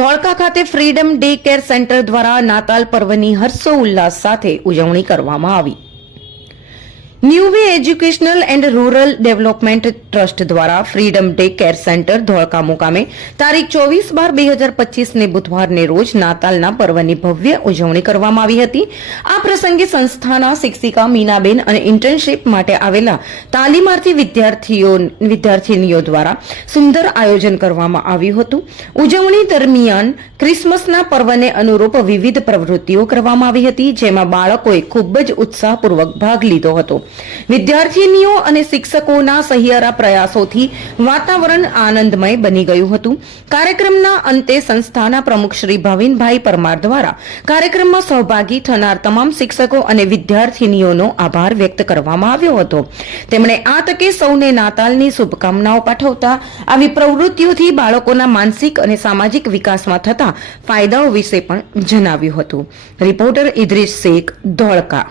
ધોળકા ખાતે freedom day care centre દ્વારા નાતાલ પર્વની હર્ષોલ્લાસ સાથે ઉજવણી કરવામાં આવી. ન્યૂવી educational and rural development trust દ્વારા freedom day care centre Dholka મુકામે તારીખ 24/12/2025 ને બુધવારને રોજ નાતાલના પર્વની ભવ્ય ઉજવણી કરવામાં આવી હતી. આ પ્રસંગે સંસ્થાના શિક્ષિકા મીનાબેન અને ઇન્ટર્નશીપ માટે આવેલા તાલીમાર્થી વિદ્યાર્થીનીઓ દ્વારા સુંદર આયોજન કરવામાં આવ્યું હતું. ઉજવણી દરમિયાન ક્રિસમસના પર્વને અનુરૂપ વિવિધ પ્રવૃત્તિઓ કરવામાં આવી હતી, જેમાં બાળકોએ ખૂબ જ ઉત્સાહપૂર્વક ભાગ લીધો હતો. વિદ્યાર્થીનીઓ અને શિક્ષકોના સહિયારા પ્રયાસોથી વાતાવરણ આનંદમય બની ગયું હતું. કાર્યક્રમના અંતે સંસ્થાના પ્રમુખ શ્રી ભાવિનભાઈ પરમાર દ્વારા કાર્યક્રમમાં સહભાગી થનાર તમામ શિક્ષકો અને વિદ્યાર્થીનીઓનો આભાર વ્યક્ત કરવામાં આવ્યો હતો. તેમણે આ તકે સૌને નાતાલની શુભકામનાઓ પાઠવતા આવી પ્રવૃત્તિઓથી બાળકોના માનસિક અને સામાજિક વિકાસમાં થતા ફાયદાઓ વિશે પણ જણાવ્યું હતું. રિપોર્ટર ઇદ્રીસ શેખ, ધોળકા.